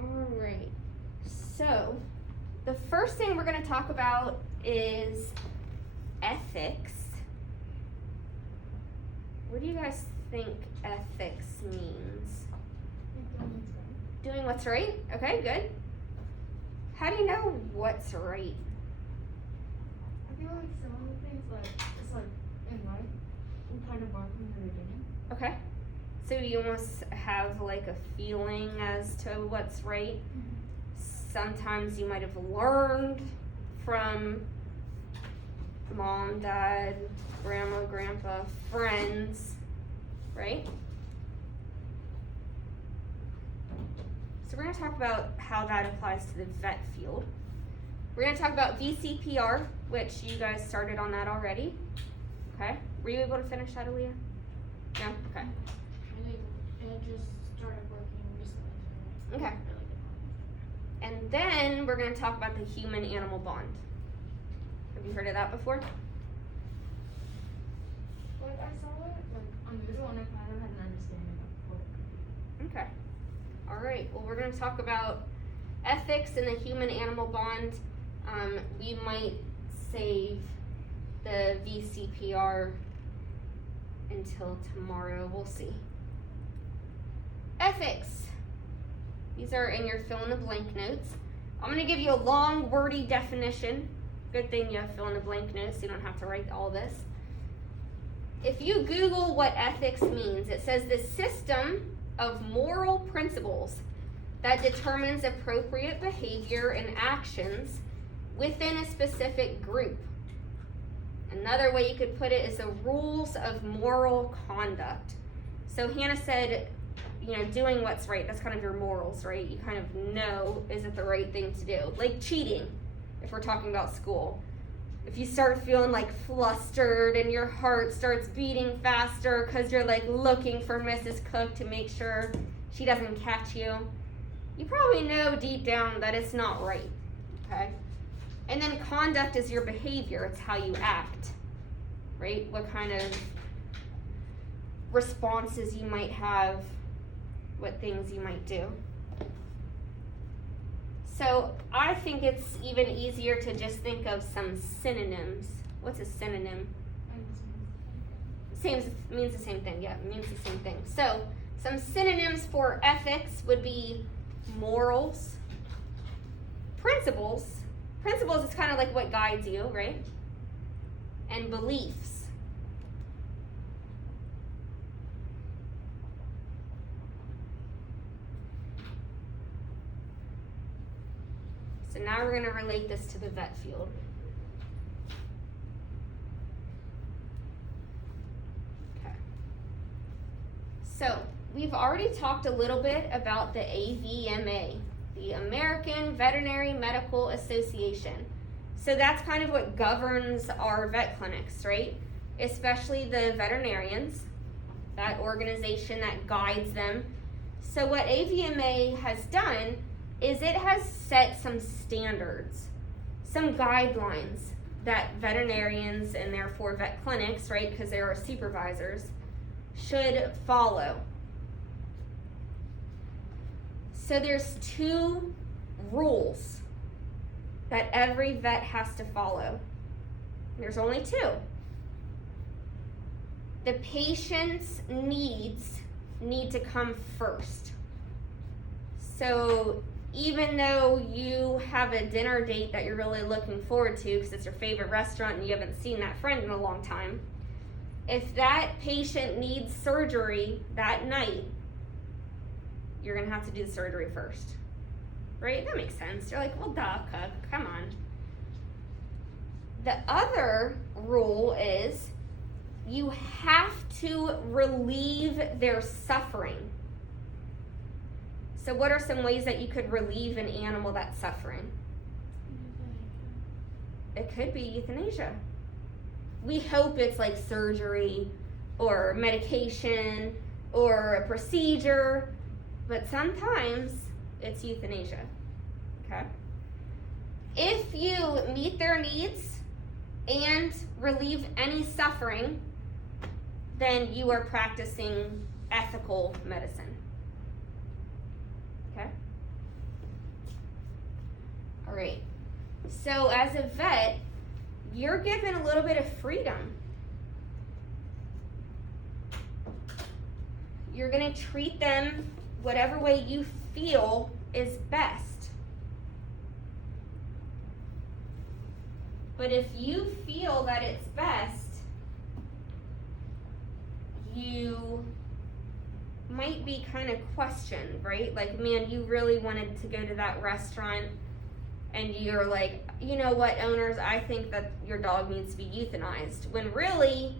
All right. So, the first thing we're going to talk about is ethics. What do you guys think ethics means? Doing what's right? Okay, good. How do you know what's right? I feel like some of the things, it's in life, we kind of learn from the beginning. Okay. So you almost have like a feeling as to what's right. Sometimes you might have learned from mom, dad, grandma, grandpa, friends, right? So we're going to talk about how that applies to the vet field. We're going to talk about VCPR, which you guys started on that already. Okay. Were you able to finish that, Aaliyah? No? Okay. It just started working recently. Okay. And then we're going to talk about the human-animal bond. Have you heard of that before? Like I saw it on the video and I kind of had an understanding of what it could be. Okay. All right. Well, we're going to talk about ethics and the human-animal bond. We might save the VCPR until tomorrow. We'll see. Ethics. These are in your fill-in-the-blank notes. I'm going to give you a long, wordy definition. Good thing you have fill-in-the-blank notes so you don't have to write all this. If you Google what ethics means, it says the system of moral principles that determines appropriate behavior and actions within a specific group. Another way you could put it is the rules of moral conduct. So Hannah said, doing what's right, that's kind of your morals, right? You kind of know, is it the right thing to do? Like cheating, if we're talking about school. If you start feeling like flustered and your heart starts beating faster because you're like looking for Mrs. Cook to make sure she doesn't catch you, you probably know deep down that it's not right, okay? And then conduct is your behavior, it's how you act, right? What kind of responses you might have, what things you might do. So I think it's even easier to just think of some synonyms. What's a synonym? Means the same thing. Yeah, it means the same thing. So some synonyms for ethics would be morals, principles. Principles is kind of like what guides you, right? And beliefs. So now we're going to relate this to the vet field. Okay. So we've already talked a little bit about the AVMA, the American Veterinary Medical Association. So that's kind of what governs our vet clinics, right? Especially the veterinarians, that organization that guides them. So what AVMA has done is it has set some standards, some guidelines that veterinarians and therefore vet clinics, right, because they are supervisors, should follow. So there's 2 rules that every vet has to follow. There's only 2. The patient's needs need to come first. So even though you have a dinner date that you're really looking forward to because it's your favorite restaurant and you haven't seen that friend in a long time, if that patient needs surgery that night, you're going to have to do the surgery first. Right? That makes sense. You're like, well, duh, Cook, come on. The other rule is you have to relieve their suffering. So what are some ways that you could relieve an animal that's suffering? It could be euthanasia. We hope it's like surgery or medication or a procedure, but sometimes it's euthanasia, okay? If you meet their needs and relieve any suffering, then you are practicing ethical medicine, okay? So as a vet, you're given a little bit of freedom. You're going to treat them whatever way you feel is best. But if you feel that it's best, you might be kind of questioned, right? Like, man, you really wanted to go to that restaurant and you're like, you know what, owners, I think that your dog needs to be euthanized. When really,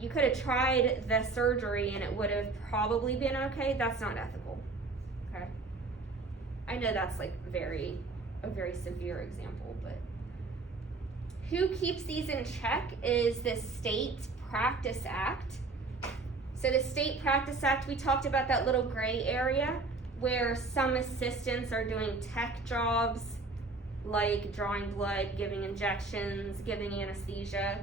you could have tried the surgery and it would have probably been okay. That's not ethical, okay? I know that's like a very severe example, but who keeps these in check is the State Practice Act. So the State Practice Act, we talked about that little gray area where some assistants are doing tech jobs like drawing blood, giving injections, giving anesthesia,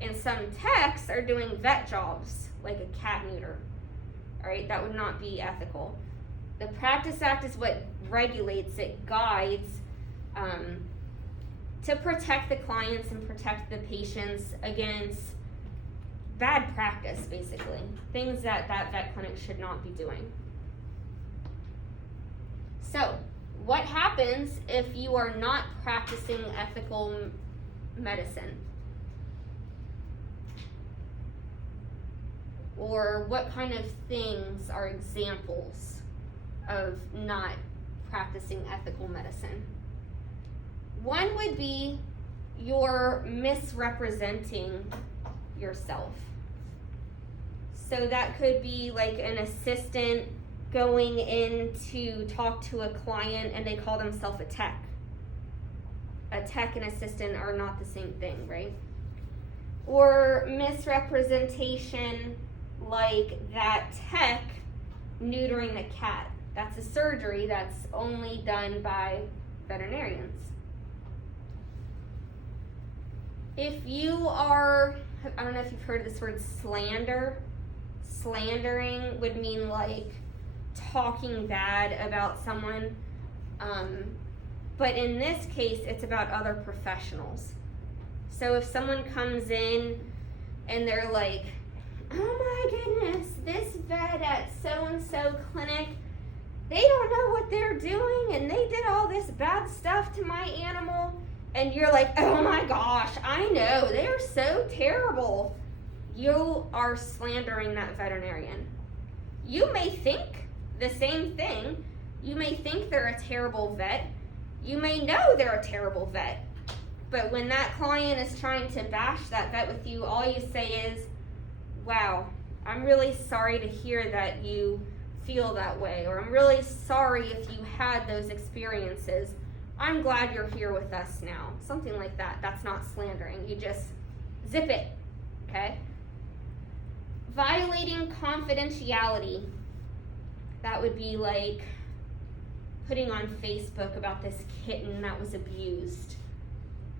and some techs are doing vet jobs like a cat neuter. All right, that would not be ethical. The Practice Act is what regulates, it guides to protect the clients and protect the patients against bad practice, basically. Things that vet clinic should not be doing. So, what happens if you are not practicing ethical medicine? Or what kind of things are examples of not practicing ethical medicine? One would be you're misrepresenting yourself. So that could be like an assistant going in to talk to a client and they call themselves a tech. A tech and assistant are not the same thing, right? Or misrepresentation like that tech neutering the cat. That's a surgery that's only done by veterinarians. If you are, I don't know if you've heard of this word slander. Slandering would mean like talking bad about someone. But in this case, it's about other professionals. So if someone comes in and they're like, oh my goodness, this vet at so-and-so clinic, they don't know what they're doing and they did all this bad stuff to my animal. And you're like, oh my gosh, I know, they're so terrible. You are slandering that veterinarian. You may think the same thing. You may think they're a terrible vet. You may know they're a terrible vet. But when that client is trying to bash that vet with you, all you say is, wow, I'm really sorry to hear that you feel that way, or I'm really sorry if you had those experiences. I'm glad you're here with us now. Something like that. That's not slandering. You just zip it, okay? Violating confidentiality. That would be like putting on Facebook about this kitten that was abused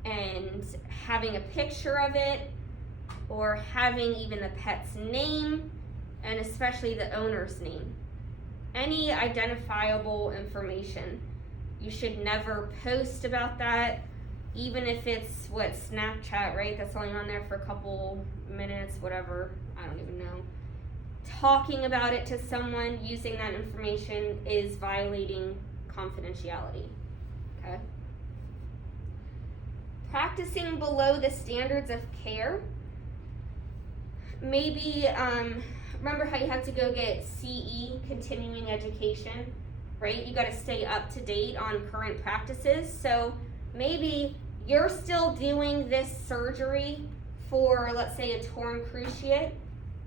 and having a picture of it, or having even the pet's name and especially the owner's name. Any identifiable information. You should never post about that, even if it's Snapchat, right? That's only on there for a couple minutes, whatever, I don't even know. Talking about it to someone, using that information is violating confidentiality, okay? Practicing below the standards of care. Maybe, remember how you have to go get CE, continuing education, right? You got to stay up to date on current practices. So maybe you're still doing this surgery for, let's say, a torn cruciate,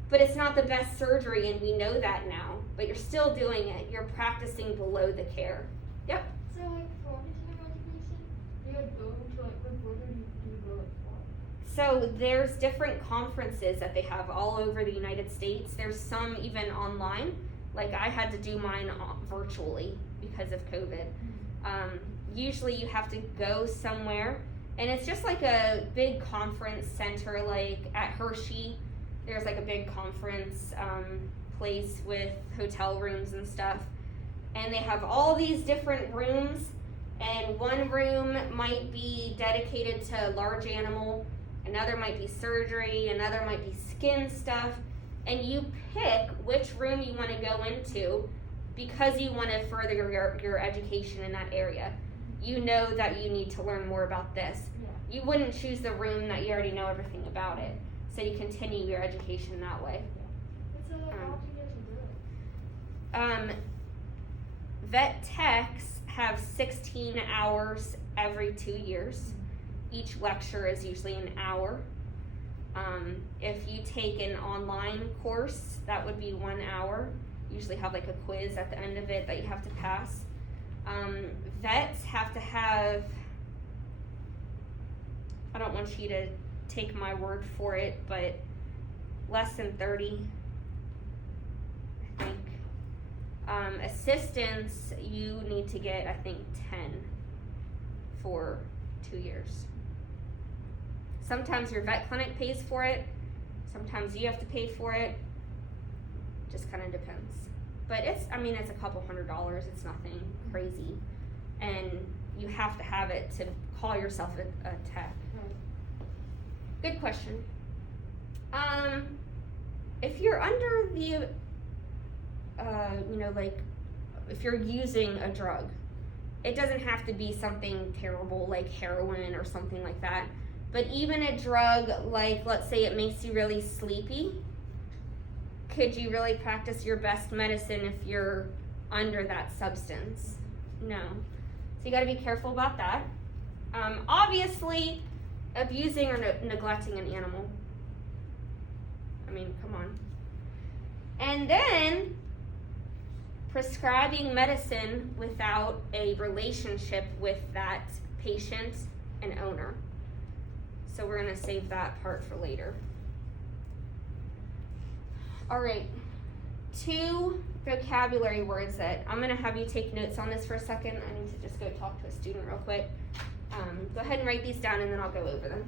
but it's not the best surgery, and we know that now. But you're still doing it. You're practicing below the care. Yep. So, like, for continuing education, do you go to, like, report, or do you go, like, what? So there's different conferences that they have all over the United States. There's some even online. Like, I had to do mine virtually because of COVID. Usually you have to go somewhere, and it's just like a big conference center, like at Hershey. There's like a big conference place with hotel rooms and stuff. And they have all these different rooms, And one room might be dedicated to large animal, another might be surgery, another might be skin stuff, and you pick which room you want to go into because you want to further your education in that area. You know that you need to learn more about this. Yeah. You wouldn't choose the room that you already know everything about it, so you continue your education that way. So how do you get to do it? Vet techs have 16 hours every 2 years. Each lecture is usually an hour. If you take an online course, that would be 1 hour. Usually have like a quiz at the end of it that you have to pass. Vets have to have, I don't want you to take my word for it, but less than 30, I think. Assistants, you need to get, I think, 10 for 2 years. Sometimes your vet clinic pays for it. Sometimes you have to pay for it. Just kind of depends. But it's a couple $100. It's nothing crazy. And you have to have it to call yourself a tech. Good question. If you're under the, if you're using a drug, it doesn't have to be something terrible like heroin or something like that. But even a drug like, let's say it makes you really sleepy, could you really practice your best medicine if you're under that substance? No. So you gotta be careful about that. Obviously, abusing or neglecting an animal. Come on. And then, prescribing medicine without a relationship with that patient and owner. So we're gonna save that part for later. All right, 2 vocabulary words that I'm gonna have you take notes on this for a second. I need to just go talk to a student real quick. Go ahead and write these down and then I'll go over them.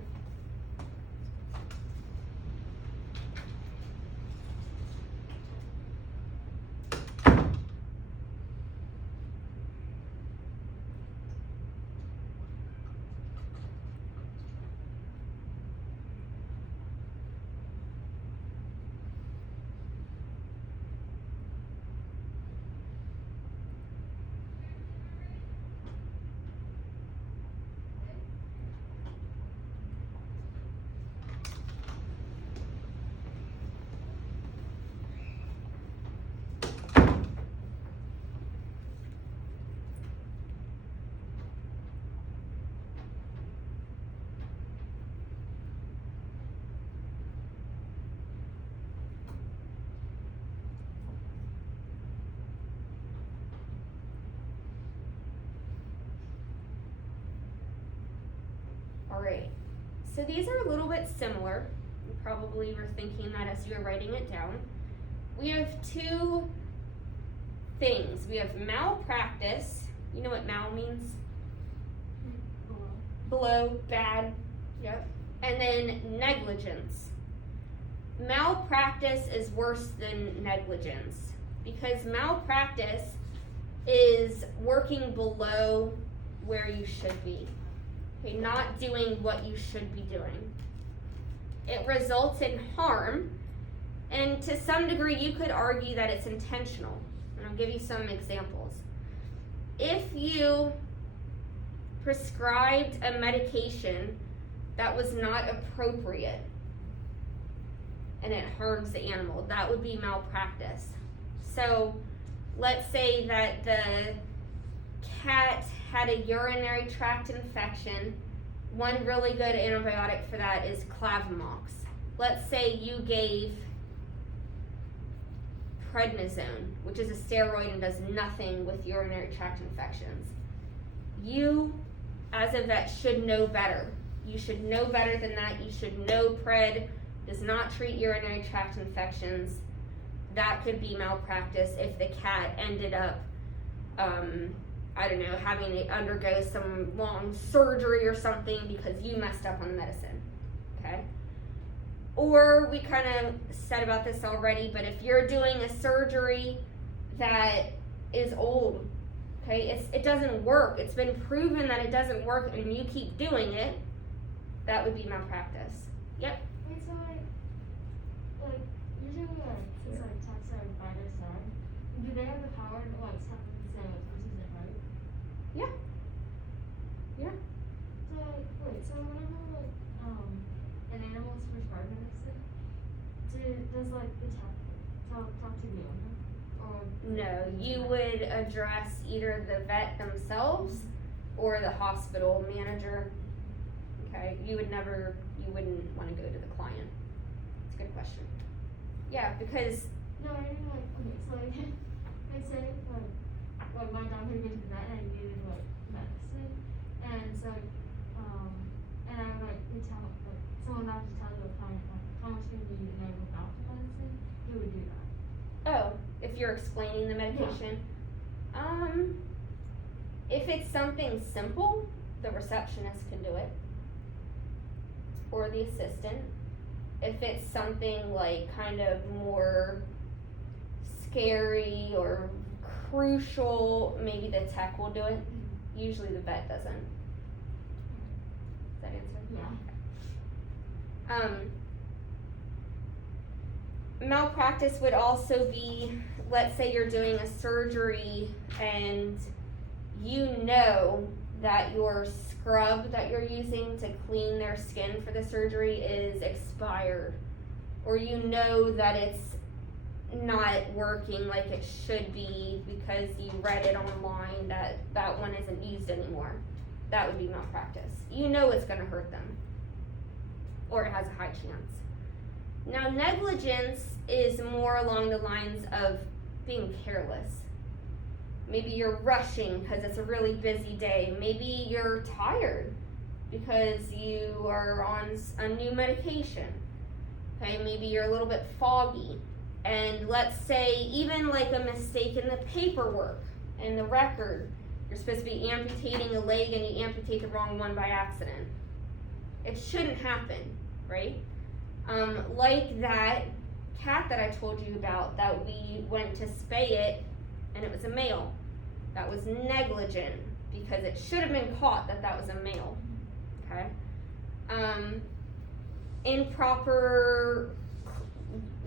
Alright, so these are a little bit similar. You probably were thinking that as you were writing it down. We have 2 things. We have malpractice. You know what mal means? Below, bad. Yep. And then negligence. Malpractice is worse than negligence because malpractice is working below where you should be. Okay, not doing what you should be doing. It results in harm, and to some degree you could argue that it's intentional. And I'll give you some examples. If you prescribed a medication that was not appropriate and it harms the animal, that would be malpractice. So let's say that the cat had a urinary tract infection. One really good antibiotic for that is Clavamox. Let's say you gave prednisone, which is a steroid and does nothing with urinary tract infections. You, as a vet, should know better. You should know better than that. You should know pred does not treat urinary tract infections. That could be malpractice if the cat ended up having to undergo some long surgery or something because you messed up on the medicine, okay? Or we kind of said about this already, but if you're doing a surgery that is old, okay, it doesn't work. It's been proven that it doesn't work and you keep doing it, that would be malpractice. Yep. Wait, so like usually since techs are by their side, do they have the power to stop them and say this isn't right? Yeah. Yeah. So wait, so whenever an animal's prescribed medicine, does the tech talk to the owner? Or No, you would address either the vet themselves or the hospital manager. Okay, you wouldn't want to go to the client. It's a good question. Yeah, because no, I mean okay, so I say my dog had been to the vet and I needed medicine, and so and I would tell someone not to tell the client how much they need and without the medicine, who would do that? oh, if you're explaining the medication, if it's something simple, the receptionist can do it. Or the assistant. If it's something kind of more scary or crucial, maybe the tech will do it. Usually the vet doesn't. Does that answer? Yeah. Malpractice would also be, let's say you're doing a surgery and you know that your scrub that you're using to clean their skin for the surgery is expired, or you know that it's not working like it should be because you read it online that one isn't used anymore. That would be malpractice. You know it's going to hurt them, or it has a high chance. Now, negligence is more along the lines of being careless. Maybe you're rushing because it's a really busy day. Maybe you're tired because you are on a new medication. Okay, maybe you're a little bit foggy. And let's say even a mistake in the paperwork and the record. You're supposed to be amputating a leg and you amputate the wrong one by accident. It shouldn't happen, right? Like that cat that I told you about that we went to spay it and it was a male. That was negligent because it should have been caught that was a male. Okay? Improper,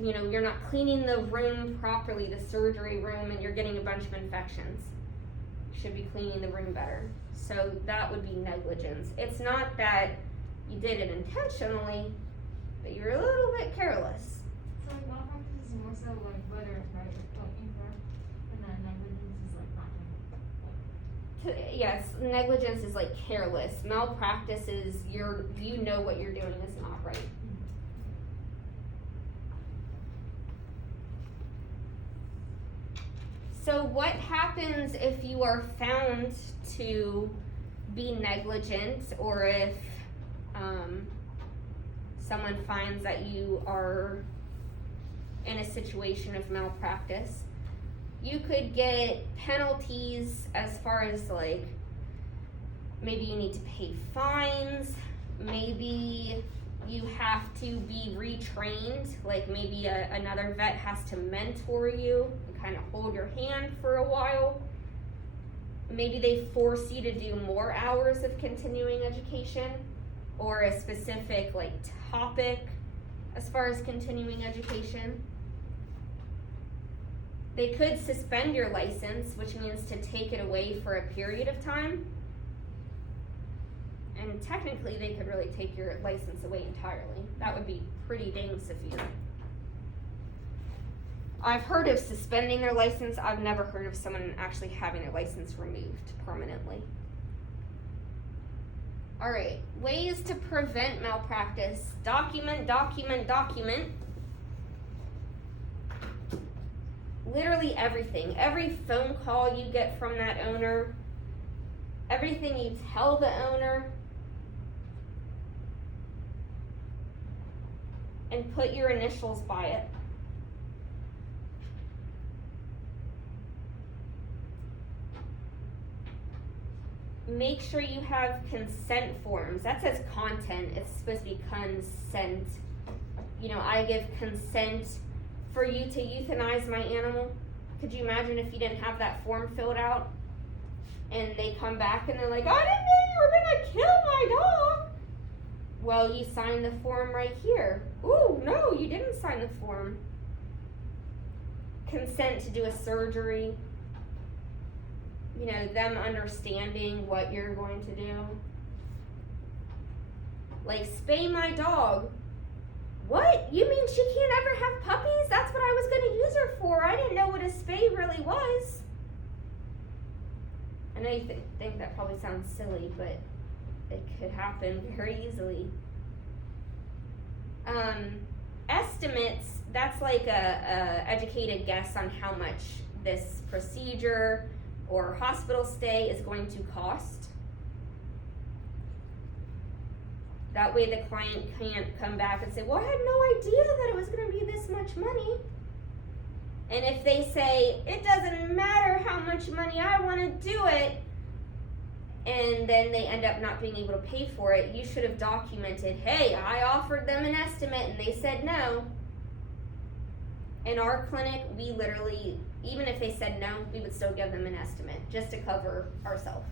you're not cleaning the room properly, the surgery room, and you're getting a bunch of infections. You should be cleaning the room better. So that would be negligence. It's not that you did it intentionally, but you're a little bit careless. So malpractice is more so whether it's right or incorrect, and then negligence is not doing. Yes, negligence is careless. Malpractice is you know what you're doing is not right. So what happens if you are found to be negligent, or if someone finds that you are in a situation of malpractice? You could get penalties as far as maybe you need to pay fines, maybe you have to be retrained, maybe another vet has to mentor you and kind of hold your hand for a while. Maybe they force you to do more hours of continuing education or a specific topic as far as continuing education. They could suspend your license, which means to take it away for a period of time. And technically, they could really take your license away entirely. That would be pretty dang severe. I've heard of suspending their license. I've never heard of someone actually having their license removed permanently. All right, ways to prevent malpractice. Document, document, document. Literally everything. Every phone call you get from that owner, everything you tell the owner, and put your initials by it. Make sure you have consent forms. That says content. It's supposed to be consent. I give consent for you to euthanize my animal. Could you imagine if you didn't have that form filled out? and they come back and they're like, I didn't know you were gonna kill my dog. Well, you signed the form right here. Ooh, no, you didn't sign the form. Consent to do a surgery. You know, them understanding what you're going to do. Like, spay my dog. What? You mean she can't ever have puppies? That's what I was going to use her for. I didn't know what a spay really was. I know you think that probably sounds silly, but it could happen very easily. Estimates, that's like a educated guess on how much this procedure or hospital stay is going to cost. That way the client can't come back and say, well, I had no idea that it was going to be this much money. And if they say, it doesn't matter how much money, I want to do it, and then they end up not being able to pay for it, you should have documented, hey, I offered them an estimate and they said no. In our clinic, we literally, even if they said no, we would still give them an estimate just to cover ourselves.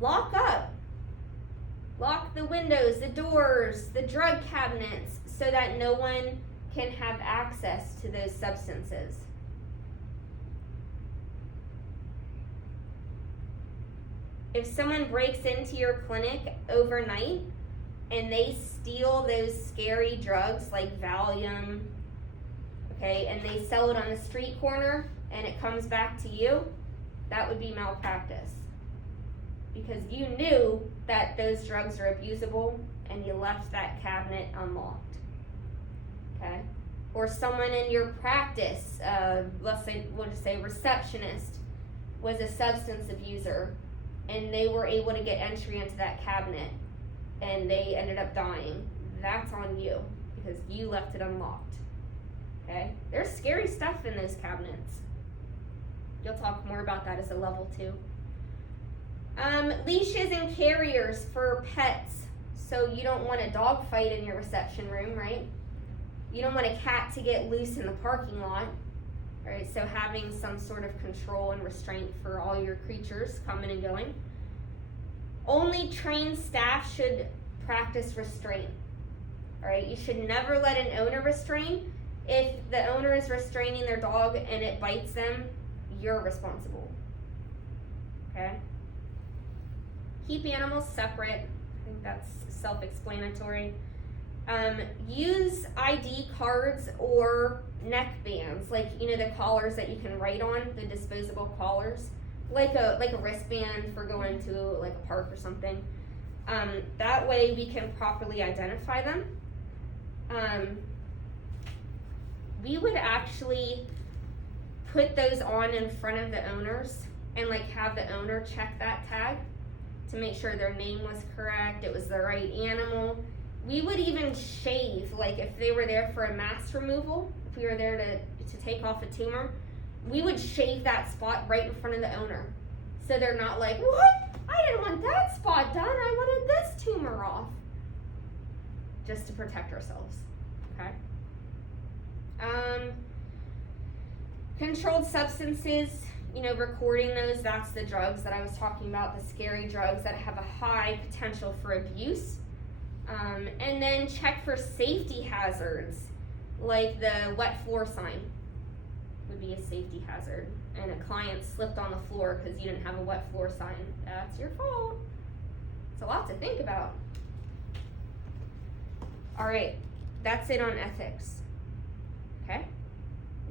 Lock up. Lock the windows, the doors, the drug cabinets, so that no one can have access to those substances. If someone breaks into your clinic overnight and they steal those scary drugs like Valium, okay, and they sell it on the street corner and it comes back to you, that would be malpractice. Because you knew that those drugs are abusable and you left that cabinet unlocked, okay? Or someone in your practice, we'll just say receptionist, was a substance abuser and they were able to get entry into that cabinet and they ended up dying. That's on you because you left it unlocked, okay? There's scary stuff in those cabinets. You'll talk more about that as a level 2. Leashes and carriers for pets. So you don't want a dog fight in your reception room, right? You don't want a cat to get loose in the parking lot, right? So having some sort of control and restraint for all your creatures coming and going. Only trained staff should practice restraint, all right? You should never let an owner restrain. If the owner is restraining their dog and it bites them, you're responsible, okay? Keep animals separate. I think that's self-explanatory. Use ID cards or neck bands, like the collars that you can write on, the disposable collars, like a wristband for going to like a park or something. That way we can properly identify them. We would actually put those on in front of the owners and like have the owner check that tag to make sure their name was correct, it was the right animal. We would even shave, like if they were there for a mass removal, if we were there to take off a tumor, we would shave that spot right in front of the owner. So they're not like, what? I didn't want that spot done, I wanted this tumor off. Just to protect ourselves, okay? Controlled substances, recording those, that's the drugs that I was talking about, the scary drugs that have a high potential for abuse. And then check for safety hazards, like the wet floor sign would be a safety hazard. And a client slipped on the floor because you didn't have a wet floor sign. That's your fault. It's a lot to think about. All right, that's it on ethics. Okay,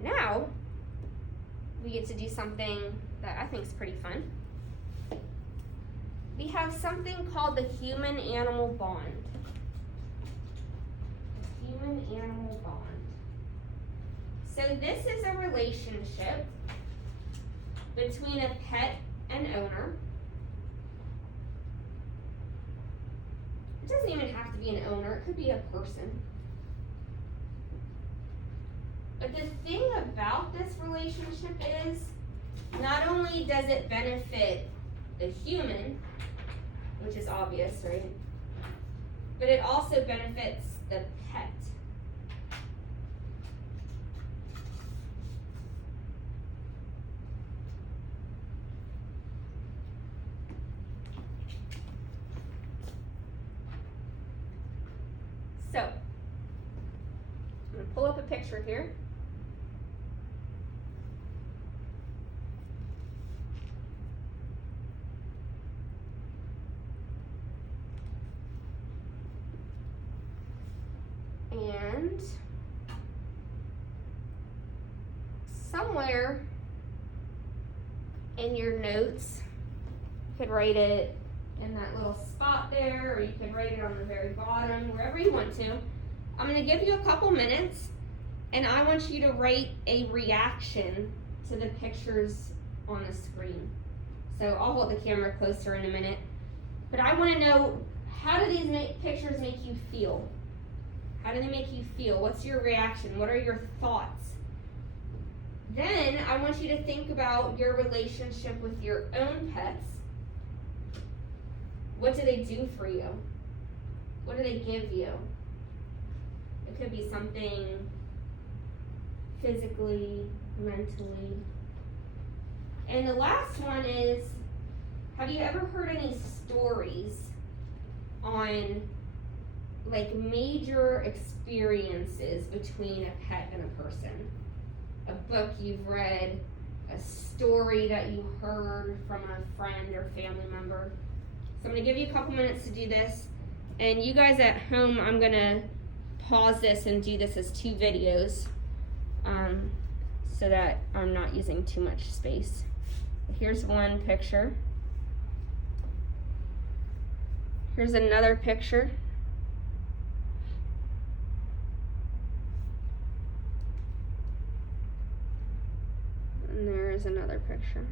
now we get to do something that I think is pretty fun. We have something called the human-animal bond. Human-animal bond. So this is a relationship between a pet and owner. It doesn't even have to be an owner, it could be a person. But the thing about this relationship is, not only does it benefit the human, which is obvious, right? But it also benefits the pet. pull up a picture here. And somewhere in your notes, you could write it in that little spot there, or you could write it on the very bottom, wherever you want to. I'm going to give you a couple minutes, and I want you to write a reaction to the pictures on the screen. So I'll hold the camera closer in a minute, but I want to know, how do these pictures make you feel? How do they make you feel? What's your reaction? What are your thoughts? Then I want you to think about your relationship with your own pets. What do they do for you? What do they give you? It could be something physically, mentally. And the last one is, have you ever heard any stories on like major experiences between a pet and a person? A book you've read, a story that you heard from a friend or family member. So I'm going to give you a couple minutes to do this. And you guys at home, I'm going to pause this and do this as 2 videos so that I'm not using too much space. Here's one picture. Here's another picture. And there's another picture.